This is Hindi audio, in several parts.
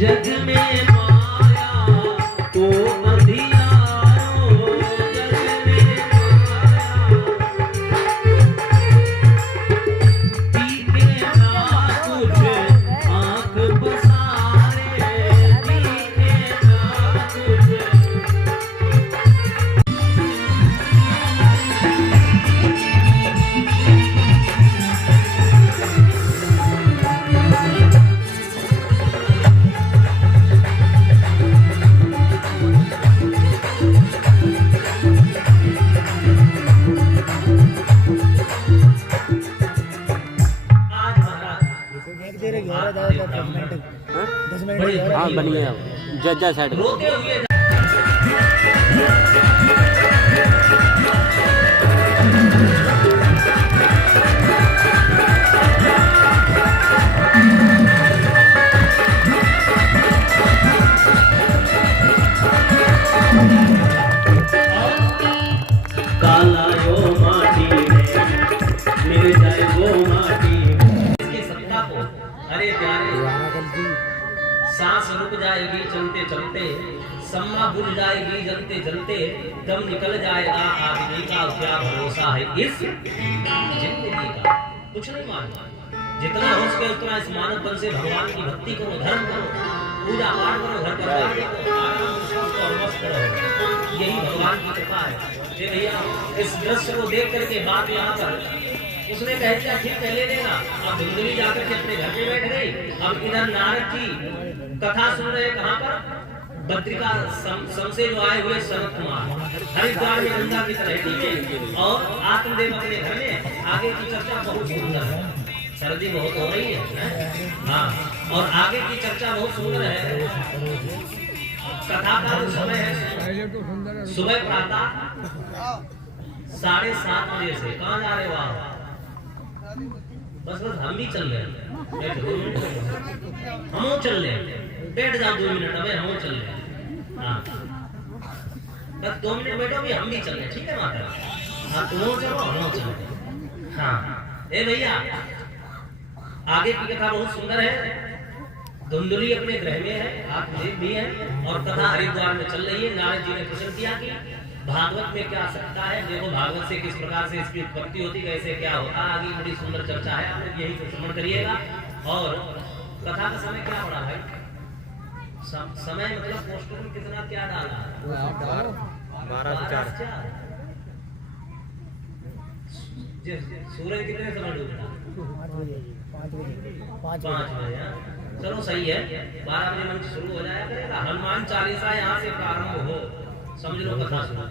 जग में माया तो अंधियारो, जग में माया दिखे ना कुछ आँख पसारे, दिखे ना कुछ। हाँ बनिए जज्जा साइड काला यो माटी मिल जाए वो माटी। इसकी सत्ता को अरे प्यारे, सांस रुक जाएगी चलते चलते, सम्मा बुझ जाएगी जलते जलते, दम निकल जाएगा आदमी का क्या भरोसा है इस जिंदगी का। कुछ नहीं मालूम, जितना हो सके उतना इस मानव तन से भगवान की भक्ति करो, धर्म करो, पूजा पाठ करो, घर पर और मस्त रहो, यही भगवान की कृपा है। ये भैया इस दृश्य को देख करके बात यहाँ पर उसने कह दिया ठीक है ले लेना। अब धुंधली जाकर के अपने घर पे बैठ गई। अब इधर नारद जी कथा सुन रहे, कहाँ पर बद्रिका सम से जो आए हुए सनत कुमार हरिद्वार में गंगा की तरह, ठीक है। और आत्मदेव अपने घर में। आगे की चर्चा बहुत सुंदर है, सर्दी बहुत हो रही है हाँ, और आगे की चर्चा बहुत सुंदर है। कथा का जो समय है सुबह प्रातः 7:30 बजे से। कहाँ जा रहे हो आप? बस हम भी चल रहे हैं, हम चल रहे हैं, बैठ जाओ 2 मिनट, अबे हम चल रहे हैं हाँ, बस 2 मिनट बैठो भी, हम भी चल रहे हैं, ठीक है माता हाँ, तुम चलो हम चल रहे हैं हाँ। ए भैया आगे की कथा बहुत सुंदर है। धुंधली अपने ग्रह में है, आत्मदेव भी है, और कथा हरिद्वार में चल रही है। नारद जी ने प्रश्न किया कि भागवत में क्या सकता है, देखो भागवत से किस प्रकार से इसकी उत्पत्ति होती, कैसे क्या होता, आगे बड़ी सुंदर चर्चा है, आप लोग यही श्रवण करिएगा। और कथा का समय क्या पड़ा भाई? समय मतलब पोस्टर में कितना क्या डाला? 12:04। सूरज कितने समय डूबता? 5 बजे। चलो सही है, 12 बजे मंच शुरू हो जाया करेगा। हनुमान चालीसा यहाँ से प्रारंभ हो, समझ लो कथा सुनो।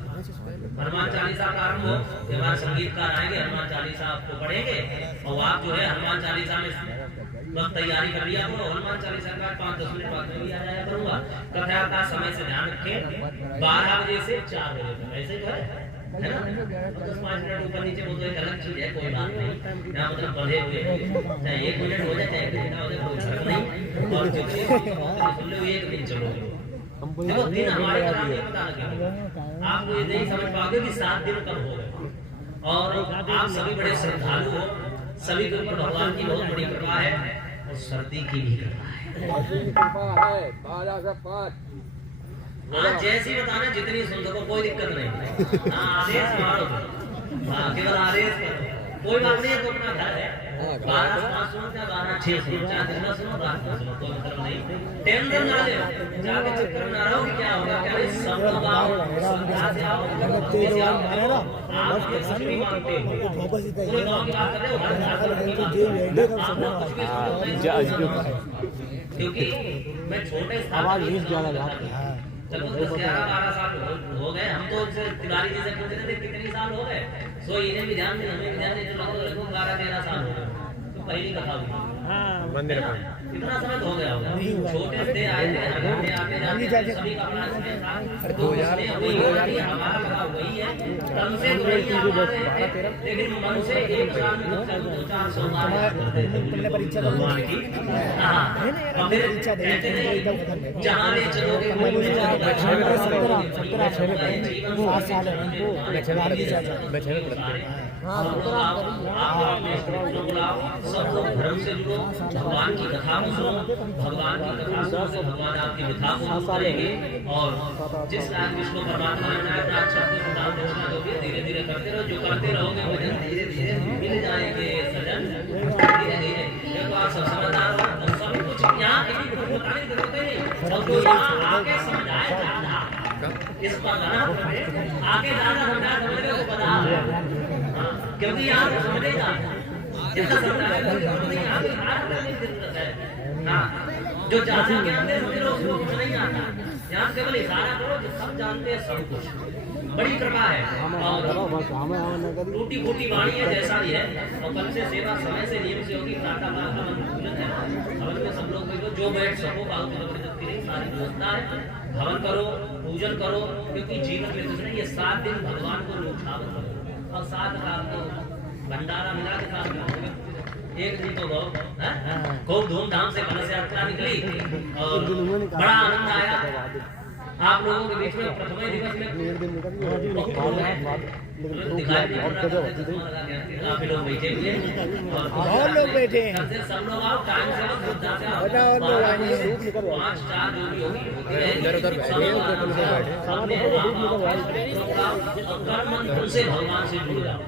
हनुमान चालीसा प्रारंभ हो, हमारे संगीतकार आएंगे, हनुमान चालीसा आपको पढ़ेंगे, और आप जो है हनुमान चालीसा में बस तैयारी कर लिया करो। हनुमान चालीसा का 5-10 मिनट बाद में भी आ जाया करूंगा। कथा का समय से ध्यान रखें, 12 बजे से 4 बजे तक, ऐसे ही है ना? 10-5 मिनट ऊपर नीचे वो तो एक अलग चीज है, कोई बात नहीं। यहाँ मतलब बढ़े हुए चाहे 1 मिनट हो जाए, चाहे 1 घंटा हो जाए, कोई फर्क नहीं। और जो सुन लो 1 दिन चलोगे, देखो दिन हमारे नाम ये पता लगेगा। आप ये नहीं समझ पाओगे कि 7 दिन कब हो गए। और आप सभी बड़े श्रद्धालु हो, सभी के ऊपर भगवान की बहुत बड़ी कृपा है, और सर्दी की भी कृपा है। हाँ जैसी बताना, जितनी सुन सको, कोई दिक्कत नहीं। हाँ आदेश मारो, हाँ केवल आदेश करो, कोई बात नहीं है। तो अपना घर है, 12:05 सुनो या 12:06 सुनो, चाहे दिन में सुनो, रात में सुनो, कोई मतलब नहीं। टेंशन ना ले, जाके चक्कर में ना रहो कि क्या होगा, क्या नहीं। सब लोग आओ, यहाँ से आओ, जैसे आओ, आप ये सभी मानते हो, पूरे गाँव की बात कर रहे हो, हर घर की बात कर रहे हो, क्योंकि मैं छोटे चलो 10-11-12 साल हो गए। हम तो तिवारी जी से पूछ रहे थे कितने साल हो गए, सो इन्हें भी ध्यान दें, हमें भी ध्यान दें, लगभग 12-13 साल हो गए। तो पहली कथा हुई कितना समय हो गया होगा, छोटे से आए थे, आते आते सभी का अपना था। तो हमारा लगा वही है, तन से लेकिन मन से 1 साल में 200-400 भगवान की। और फिर कहते हैं जहाँ ले चलोगे धर्म से जुड़ो, भगवान की कथा को सुनो, भगवान की कथा सुनो से भगवान आपकी मिथा को दूर करेंगे। और जिस लायक विष्णु परमात्मा ने बनाया अपना अच्छा दान दक्षिणा जो भी धीरे धीरे करते रहो, जो करते रहोगे भजन धीरे धीरे मिल जाएंगे सजन, धीरे धीरे। देखो आप सब समझदार हो, सभी कुछ यहाँ किसी को बताने की जरूरत नहीं, सबको यहाँ आके समझाए ज्यादा, इस पर आके ज्यादा समझने को पता है, क्योंकि यहाँ समझेगा जितना समझाने की जरूरत नहीं, यहाँ की जरूरत है। हाँ, जो ज्यादा ज्ञान दे समझ लो उसको कुछ नहीं आता, यहाँ केवल इशारा करो जो सब जानते हैं सब कुछ, बड़ी कृपा है। और टूटी फूटी वाणी है जैसा भी है, और कल से सेवा समय से नियम से होगी, प्रातः काल का पूजन है, हवन में सब लोग जो बैठ सको बाहु की नहीं सारी व्यवस्था है, हवन करो पूजन करो, क्योंकि जीवन में कुछ नहीं, ये 7 दिन भगवान को रूठावन करो, और 7 रात को भंडारा मिला के साथ एक दिन तो खूब धूमधाम से कलश यात्रा निकली और बड़ा आनंद आया। आप लोगों के बीच में प्रथम दिवस में आप लोग बैठे हुए और लोग बैठे हैं, सब लोग आओ टाइम से 5-4 जो भी होगी उनसे भगवान से जुड़ जाओ।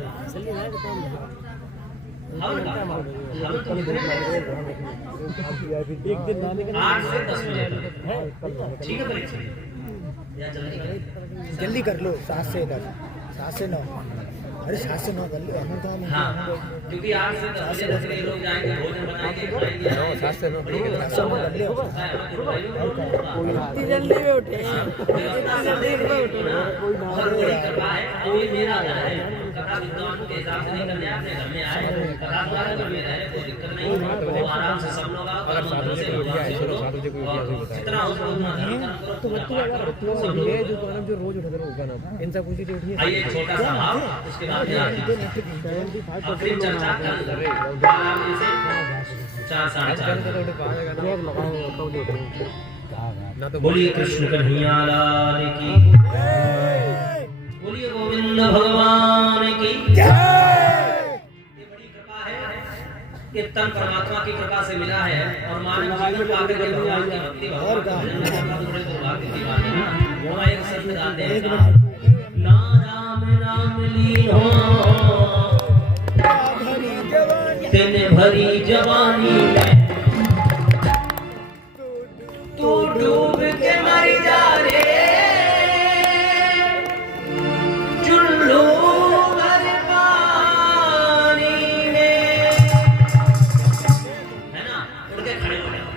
एक दिन 8 से 10 बजे तक, ठीक है परीक्षा जल्दी कर लो, 7 से 10, 7 से 9, अरे 7 से 9 कर लो, हम तो हाँ, क्योंकि 8 से 10 बजे तक ये लोग जाएंगे, भोजन बनाएंगे, खाएंगे। 7 से 9 कर लो, जल्दी में उठे और बड़ी कृपा है। अभी मेरा आया है, कथा विद्वान के हिसाब से नहीं करने अपने घर में आए, कथा तुम्हारे घर में रहे, कोई दिक्कत नहीं, वो आराम से सब लोग आओ, और मंत्र से भगवान से जुड़ो, और जितना हो सके उतना धर्म करो, सब लोग जो रोज उठा होगा ना, इनसे पूछी थी उठिए। आइए छोटा सा भाव, उसके बाद में आते हैं अपनी चर्चा कर रहे हैं 4-4:30। बोलिए कृष्ण कन्हैया लाल की, बोलिए गोविंद भगवान की जय। ये बड़ी कृपा है, ये तन परमात्मा की कृपा से मिला है, और मानव जीवन पाकर के भगवान की भक्ति भगवान का भजन थोड़े तो भाग की बात है ना। हमारे एक संत गाते हैं, ना राम नाम लीनो तेने भरी जवानी में, तू डूब के मर जा रे चुल्लू भर पानी में, है ना, उड़ के खड़े हो जाओ।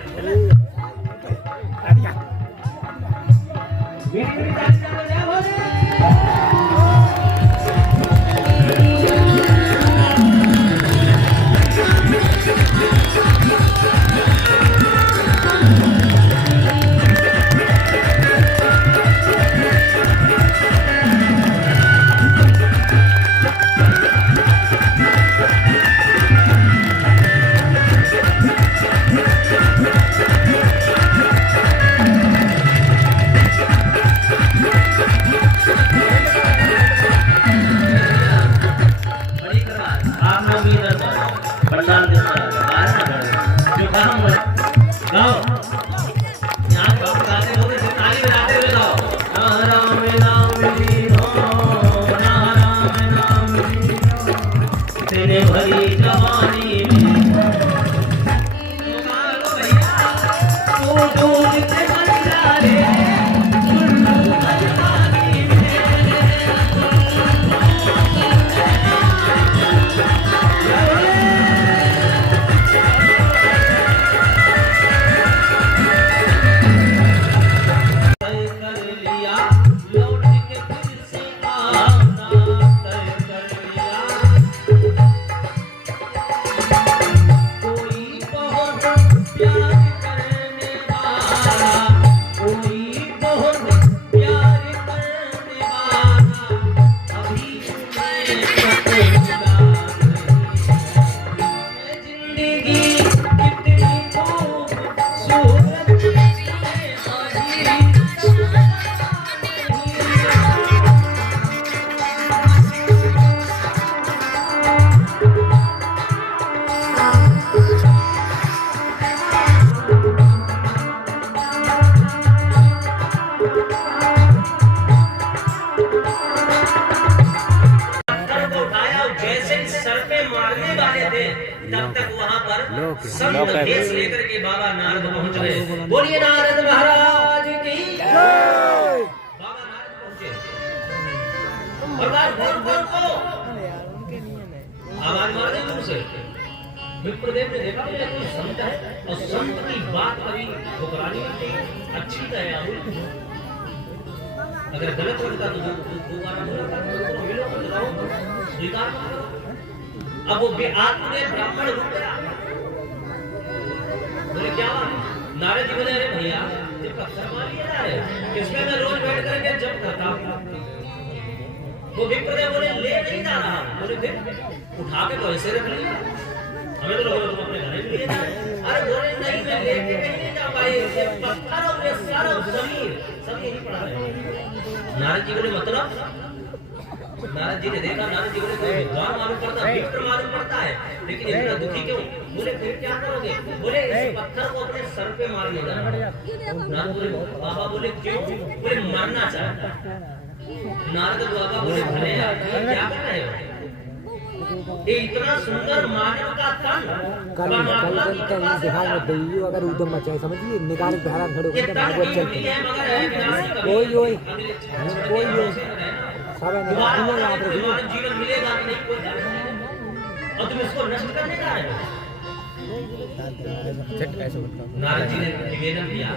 वाले थे तब तक वहां पर संत भेष लेकर के बाबा नारद पहुंच गए। बोलिए नारद महाराज की जय। बाबा नारद पहुंचे और बोलो आवाज मार दी दूर से। विप्रदेव ने देखा कि कोई संत है और संत की बात कभी ठुकरानी नहीं चाहिए, अच्छी तो है। अगर गलत होता तो दोबारा मिलो स्वीकार करो। अब वो आत्म ब्राह्मण रूप गया। बोले क्या नारद जी बोले अरे भैया जब शर्मा लिया है किसमें मैं रोज बैठ करके जब करता हूँ। वो विप्रदेव बोले ले नहीं जा रहा। बोले फिर उठा के तो ऐसे रख लिया, हमें तो लोगों तुम अपने घर में लिए थे। अरे बोले नहीं मैं लेके नहीं जा पाए, पत्थर और ये सारा जमीन सब यही पड़ा है। नारद जी बोले मतलब? नारद जी ने देखा, नारद जी बोले कोई विद्वान मालूम पड़ता, विप्र मालूम पड़ता है, लेकिन इतना दुखी क्यों? बोले फिर क्या करोगे? बोले इस पत्थर को अपने सर पे मारने जाना। नारद बोले बाबा बोले क्यों? बोले मरना चाहता। नारद बाबा बोले भले क्या कर रहे हो? ये इतना सुंदर मानव का तन दिखाई मत दीजिए, अगर उधम मचाए समझिए निकाल धारा खड़े होकर भागवत चलते हैं। कोई सब है जीवन मिलेगा कि नहीं कोई और तुम इसको नष्ट करने जा रहे हो। नारद जी ने निवेदन किया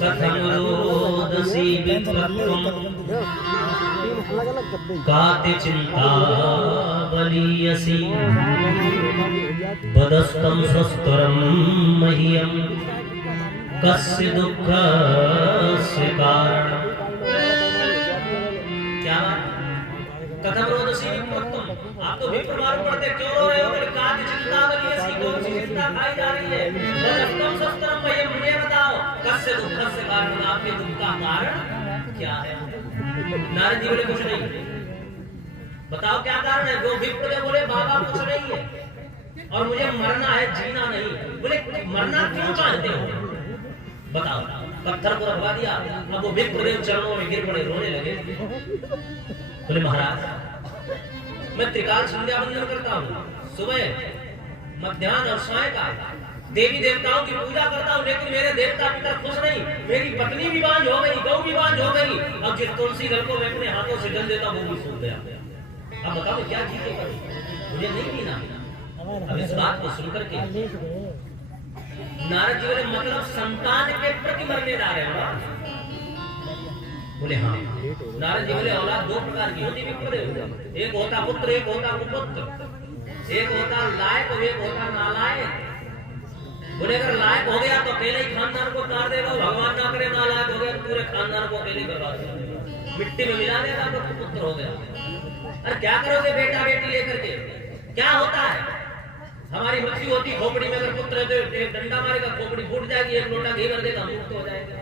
कथमरोदसी विप्रत्वं काते चिंता बलीयसी पदस्तं स्वस्तरं मह्यं कस्य दुःखस्य कारणम्। क्या कथम रोदसी विप्रत्वं, आप तो विप्र मालूम पड़ते क्यों रो रहे हो? बोले काते चिंता बलीयसी, कौन सी चिंता खाई जा रही है? पदस्तं स्वस्तरं मह्यं, मुझे बताओ कस्य दुःखस्य कारणम्, आपके दुख का कारण क्या है? नारद जी बोले कुछ नहीं। बताओ क्या कारण है? वो विप्र बोले बाबा कुछ नहीं है और मुझे मरना है, जीना नहीं। बोले मरना क्यों चाहते हो? बताओ। पत्थर को रखवा दिया। अब वो विप्रदेव चरणों में गिर पड़े, रोने लगे। बोले महाराज मैं त्रिकाल संध्या वंदन करता हूँ, सुबह मध्याह्न और सायंकाल देवी देवताओं की पूजा करता हूँ, लेकिन मेरे देवता पिता खुश नहीं। मेरी पत्नी भी बांझ हो गई, गौ भी बांझ हो गई। अब जिस तुलसी दल को मैं अपने हाथों से जल देता वो भी सूख गया। अब बताओ क्या जीते कभी? मुझे नहीं पीना। अब इस बात को सुनकर के नारद जी बोले मतलब संतान के प्रति मरने जा रहे हो? बोले हाँ। नारद जी बोले औलाद दो प्रकार की होती विप्रदेव, एक होता पुत्र एक होता कुपुत्र, एक होता लायक और एक होता नालायक। बोले अगर लायक हो गया तो अकेले ही खानदान को तार देगा, भगवान ना करे नालायक हो गया तो पूरे खानदान को अकेले ही बर्बाद कर देगा, मिट्टी में मिला देगा तो पुत्र हो गया। अरे क्या करोगे बेटा बेटी लेकर के? क्या होता है? हमारी मृत्यु होती खोपड़ी में, अगर पुत्र है तो एक डंडा मारेगा खोपड़ी फूट जाएगी, एक लोटा घी भर देगा मुक्त हो जाएगा।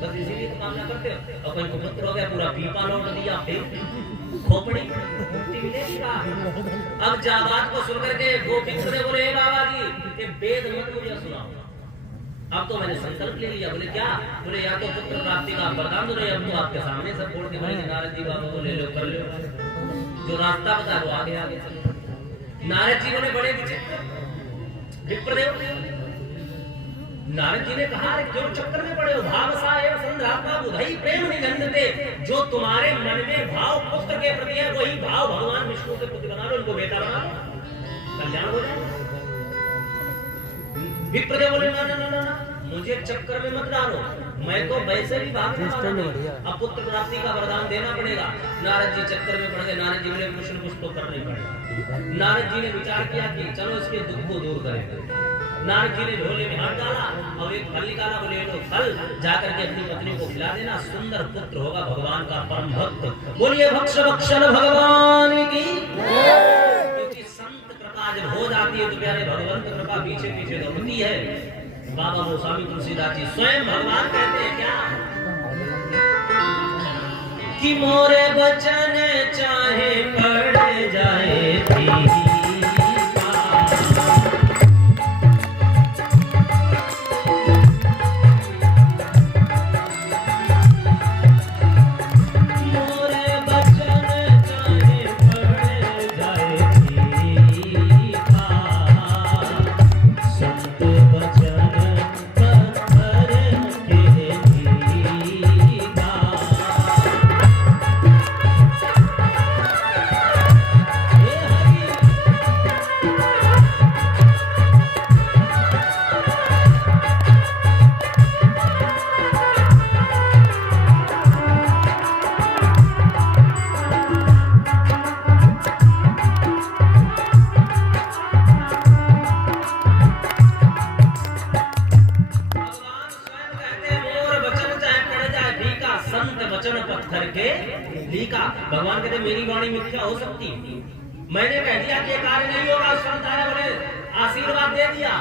बस इसीलिए तो कामना करते हो। और कोई को पुत्र हो गया पूरा पीपा लौट दिया, फिर खोपड़ी मुक्ति मिलेगी। अब जाबात को सुनकर के वो विप्र बोले बाबा जी ये वेद मत मुझे सुनाओ। अब तो मैंने संकल्प ले लिया। बोले क्या? बोले या तो पुत्र प्राप्ति का वरदान दो, नहीं अब तो आपके सामने सब छोड़ के बोले नारद जी बाबा को ले लो, कर लो, जो रास्ता बता दो आगे आगे चलो। नारद जी ने बड़े विचित्र विप्रदेव नारद जी ने कहा क्यों चक्कर में पड़े हो? भावसा एवं संध्यात्मा बुधाई प्रेम निगंधते, जो तुम्हारे मन में भाव पुत्र के प्रति है वही भाव भगवान विष्णु के प्रति बना लो, उनको बेटा बना लो, कल्याण हो जाए। विप्रदेव बोले ना ना ना ना मुझे चक्कर में मत डालो, मैं तो वैसे भी भागने वाला हूं, अब पुत्र प्राप्ति का वरदान देना पड़ेगा। नारद जी चक्कर में पड़ गए। नारद जी बोले कुछ न कुछ तो करना ही पड़ेगा। नारद जी ने विचार किया कि चलो इसके दुख को दूर करें। नारद जी ने झोले में हाथ डाला और एक फल निकाला। बोले लो फल जाकर के अपनी पत्नी को खिला देना, सुंदर पुत्र होगा भगवान का परम भक्त। बोलिए भक्ष भक्षण भगवान की। क्योंकि संत कृपा जब हो जाती है तो प्यारे भगवंत कृपा पीछे पीछे दौड़ती है। बाबा गोस्वामी तुलसीदास जी स्वयं भगवान कहते हैं क्या कि मोरे बचन चाहे पड़ जाए मोरे बचन चाहे पड़ जाए भगवान कहते मेरी वाणी मिथ्या हो सकती, मैंने कह दिया कि कार्य नहीं होगा, संत आए बोले आशीर्वाद दे दिया,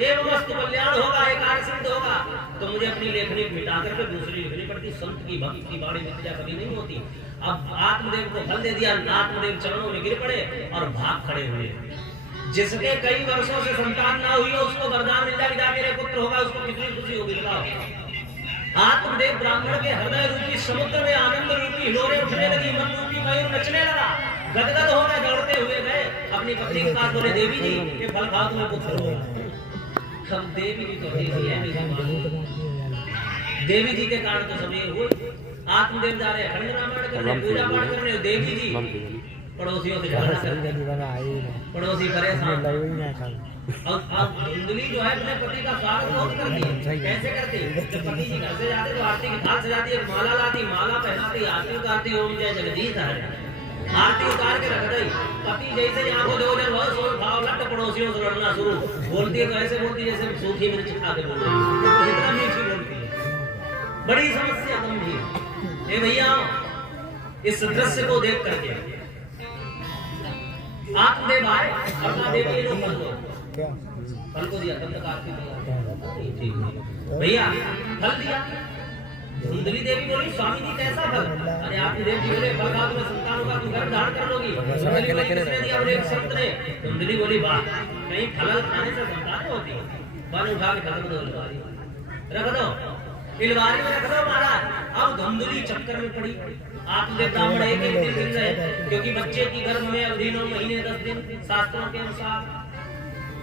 एवं वस्तु कल्याण होगा, एक कार्य सिद्ध होगा, तो मुझे अपनी लेखनी मिटा करके दूसरी लिखनी पड़ती। संत की भक्त की वाणी मिथ्या कभी नहीं होती। अब आत्मदेव को फल दे दिया, आत्मदेव चरणों में गिर पड़े और भाग खड़े हुए। जिसके कई वर्षों से संतान ना हुई हो उसको वरदान मिल जाएगा, जाके पुत्र होगा, उसको कितनी खुशी होगी। आत्मदेव ब्राह्मण के हृदय रूपी समुद्र में आनंद रूपी हिलोरे उठने लगी, मन रूपी मयूर नचने लगा, गदगद हो गए, दौड़ते हुए गए अपनी पत्नी के पास, बोले देवी जी ये फल खाओ तुम्हें पुत्र होगा। सब देवी जी तो देवी जी के कारण तो सभी हुए। आत्मदेव जा रहे खंड रामायण करने, पूजा पाठ करने, देवी जी पड़ोसियों से झगड़ा करते, पड़ोसी परेशान। और धुंधली जो है अपने पति का स्वागत बहुत करती है। कैसे करती है? जब पति जी घर से जाते तो आरती की थाल सजाती है, माला लाती, माला पहनाती, आरती उतारती, ओम जय जगदीश है, आरती उतार के रख दी। पति जैसे आंखों दो जन बहुत सोच भाव लट पड़ोसियों से लड़ना शुरू, बोलती है तो ऐसे बोलती है जैसे सूखी मिर्च खा के बोल रही है, इतना मीठी बोलती है। बड़ी समस्या गंभीर। ए भैया इस दृश्य को देख करके आत्मदेव आए और देवी लोग फल दो, फल को दिया, तब तक आरती दिया, भैया फल दिया। धुंधली देवी बोली स्वामी जी कैसा फल? अरे आत्मदेव जी बोले फल खा तुम्हें संतान होगा, तुम गर्भ धारण कर लोगी। किसने दिया? बोले संत ने। धुंधली बोली वाह, कहीं फल खाने से संतान होती है? फल उठा के रख दो, रख दो इलवारी में, रख दो महाराज। अब धुंधली चक्कर में पड़ी। आत्मदेव ब्राह्मण एक एक दिन गिन रहे, क्योंकि बच्चे की गर्भ में अवधि 9 महीने 10 दिन, शास्त्रों के अनुसार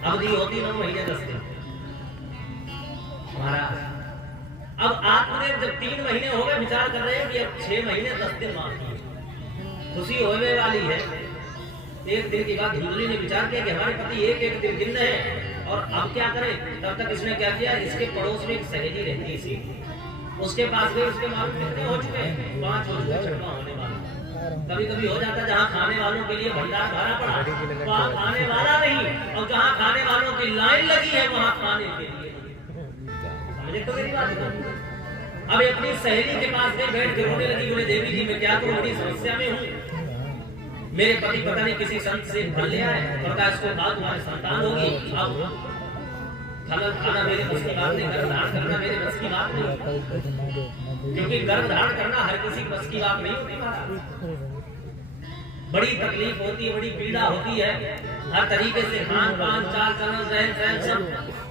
अवधि होती 9 महीने 10 दिन। महाराज अब आत्मदेव जब 3 महीने हो गए, विचार कर रहे हैं कि अब 6 महीने 10 दिन बाकी है, खुशी होने वाली है। एक दिन के बाद धुंधली ने विचार किया कि हमारे पति एक एक दिन गिन रहे हैं और अब क्या करें। तब तक इसने क्या किया, इसके पड़ोस में एक सहेली रहती थी, उसके पास गए, उसके मालूम कितने हो चुके हैं, 5 हो चुके, 6वां होने वाला। कभी कभी हो जाता जहाँ खाने वालों के लिए भंडार भरा पड़ा, वहाँ खाने वाला नहीं, और जहाँ खाने वालों की लाइन लगी है वहाँ खाने के लिए। समझे तो मेरी बात? अब अपनी सहेली के पास गई, बैठ के रोने लगी, बोले देवी जी मैं क्या करूं, बड़ी समस्या में हूँ। मेरे पति पता नहीं किसी संत से फल ले आए, पता इसको बाद तुम्हारी संतान होगी। अब फल खाना मेरे बस की बात नहीं, गर्भ धारण करना मेरे बस की बात नहीं, क्योंकि गर्भ धारण करना हर किसी बस की बात नहीं होती महाराज। बड़ी तकलीफ होती है, बड़ी पीड़ा होती है, हर तरीके से खान पान, चाल चलन, रहन सहन सब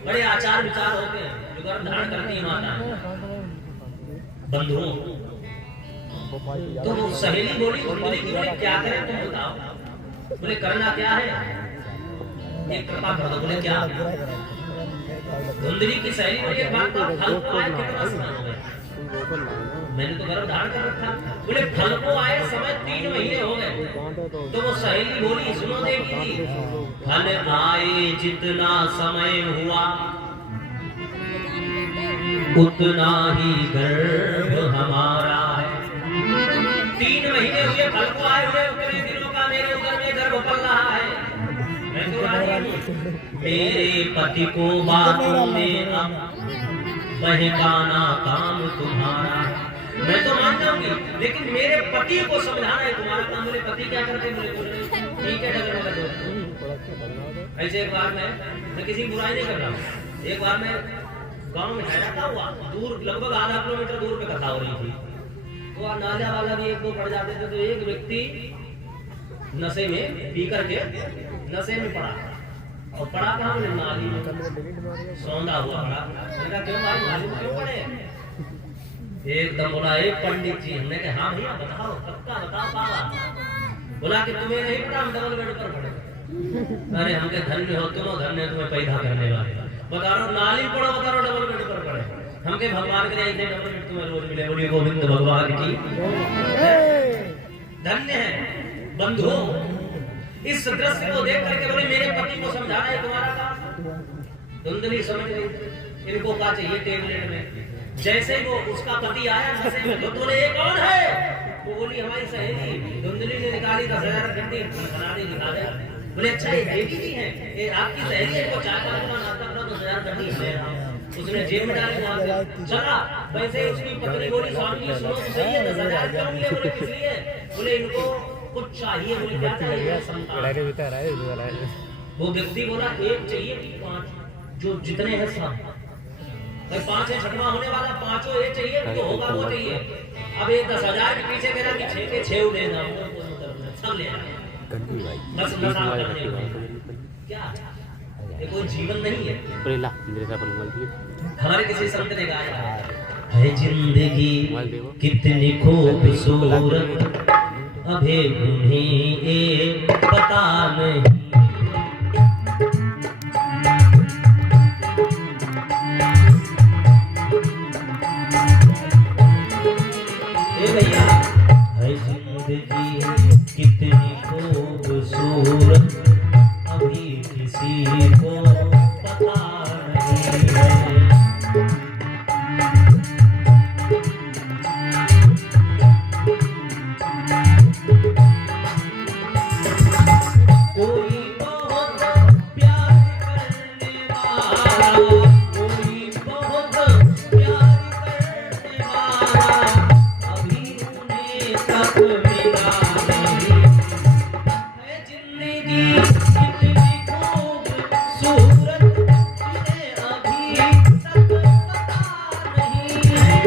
बड़े आचार विचार होते हैं जो गर्भ धारण करती है माता। बंधुओं तो वो सहेली बोली, धुंधली की बोले क्या करें तुम बताओ। बोले करना क्या है, एक कृपा कर दो। बोले क्या? धुंधली की सहेली बोली एक बात, फल को आए कितना समय हो गया, मैंने तो गर्भ धारण कर रखा। बोले फल को आए समय 3 महीने हो गए। तो वो सहेली बोली सुनो देवी जी, फल आए जितना समय हुआ उतना ही गर्भ हमारा है। 3 महीने हुए फल को आए हुए, उतने दिनों का मेरे उदर में गर्भ पल रहा है। मैं तो राजी हूं, मेरे पति को बातों में अब बहकाना काम तुम्हारा है। मैं तो मान जाऊंगी, लेकिन मेरे पति को समझाना है तुम्हारा काम। मेरे पति क्या करते हैं? ठीक है डगर लगा दो। ऐसे एक बार मैं किसी बुराई नहीं कर रहा हूँ, एक बार मैं गांव में ठहरा हुआ, दूर लगभग आधा किलोमीटर दूर पे कथा हो रही थी। तो नाजा वाला भी 1-2 पड़ जाते थे, तो एक व्यक्ति नशे में पी करके नशे में पड़ा, और पड़ा कहाँ? नाली में सौंधा हुआ पड़ा। मैंने कहा क्यों भाई नाली में क्यों पड़े? एकदम बोला एक पंडित जी। हमने कहा हाँ भैया बताओ, पक्का बताओ बाबा। बोला कि तुम्हें नहीं पता हम डबल बेड पर पड़े। अरे हमके धन्य हो तुम, धन्य तुम्हें पैदा करने वाले। बता रहा नाली पड़ो, बता रहा डबल बेड पर पड़े। हमके भगवान के लिए डबल बेड तुम्हें रोज मिले। बोली गोविंद भगवान की धन्य है। बंधुओं इस दृश्य को देख करके बोले मेरे पति को समझाना है तुम्हारा काम। धुंधली समझ गई, इनको क्या चाहिए टेबलेट में। जैसे वो उसका पति आया नशे में, तो बोले ये कौन है? वो बोली हमारी सहेली। धुंधली ने निकाली 10,000 घंटे बना दी, दिखा दे। बोले अच्छा ये देवी जी है, ये आपकी सहेली है, को चाय का नाश्ता करो 10,000 घंटे। उसने जेब में डाल दिया, चला। वैसे उसकी पत्नी बोली स्वामी जी सुनो तो सही है, 10,000 क्यों मिले? बोले किस लिए? बोले इनको कुछ चाहिए, बोले क्या चाहिए? संतान। वो व्यक्ति बोला एक चाहिए कि 5, जो जितने हैं सब भाई 5 है, छठवां होने वाला, 5 एक चाहिए, जो होगा वो चाहिए। अब ये 10,000 के पीछे मेरा कि 6 के 6 ले जाओ, सब ले जाओ, बस क्या ये कोई जीवन नहीं है। हमारे किसी संत ने गाया है जिंदगी कितनी खूबसूरत, अभी तुम्हें पता नहीं। भैया है जिंदगी कितनी खूबसूरत, अभी किसी को पता नहीं है। कोई बहुत प्यार करने वाला, कोई बहुत प्यार करने वाला, अभी उन्हें तक मिला नहीं। है जिंदगी कितनी खूबसूरत, जिन्हें अभी तक पता नहीं है।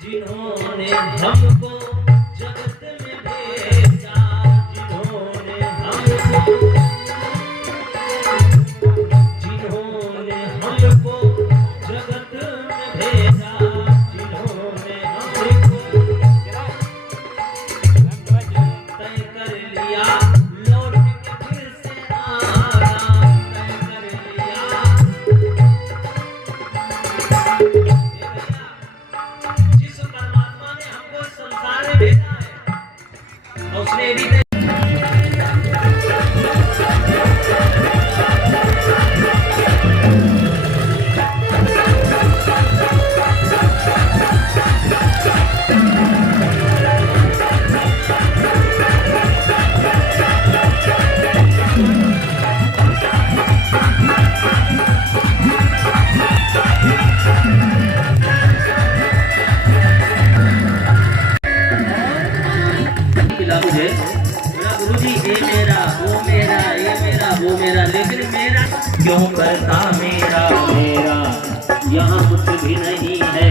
जिन्होंने हमको जगत में भेजा, जिन्होंने हमको जगत में भेजा, जिन्होंने हमको तय कर लिया लौट के फिर से आना, तय कर लिया। जिस परमात्मा ने हमको इस संसार में भेजा है, और उसने भी मिला मुझे, मेरा गुरुजी ये मेरा वो मेरा, ये मेरा वो मेरा, लेकिन मेरा क्यों करता मेरा मेरा, यहाँ कुछ भी नहीं है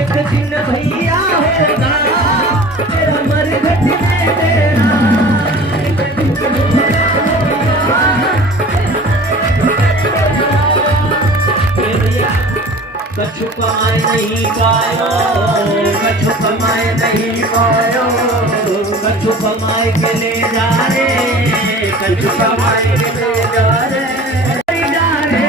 एक दिन भैया होगा तेरा मरघट में तेरा, कछु कमाए नहीं पायो, कछु कमाए नहीं पायो, कछु कमाए के ले जा रे, कछु कमाए के ले जा रे, जा रे।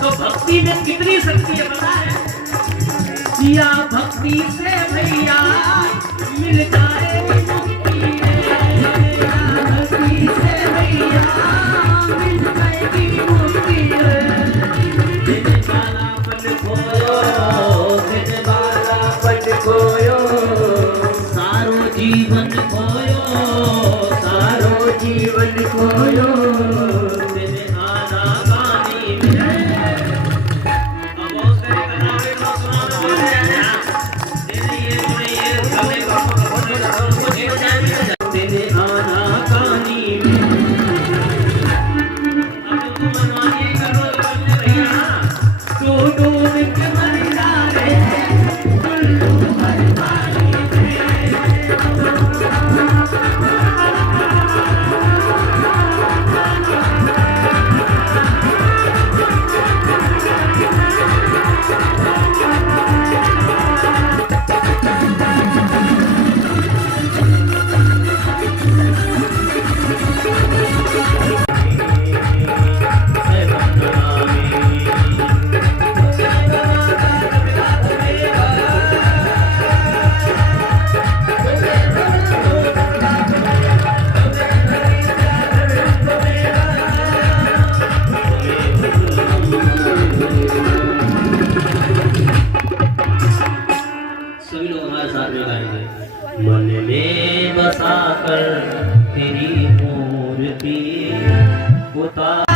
तो भक्ति में कितनी शक्ति है पता है? किया भक्ति से भैया मिल जाएगी मुक्ति, भक्ति से भैया मिल जाएगी मुक्ति। दिन वाला पन खोयो, दिन वाला पन खोयो, सारो जीवन खोयो, सारो जीवन खोयो। दिन आना गानी मिले, अब बहुत सारे गाने को सुना तेरे आना कहानी में। अब तुम मनमानी करो बोलने भैया, तो डूब के मर जा रे, मन में बसा कर तेरी मूर्ति उतार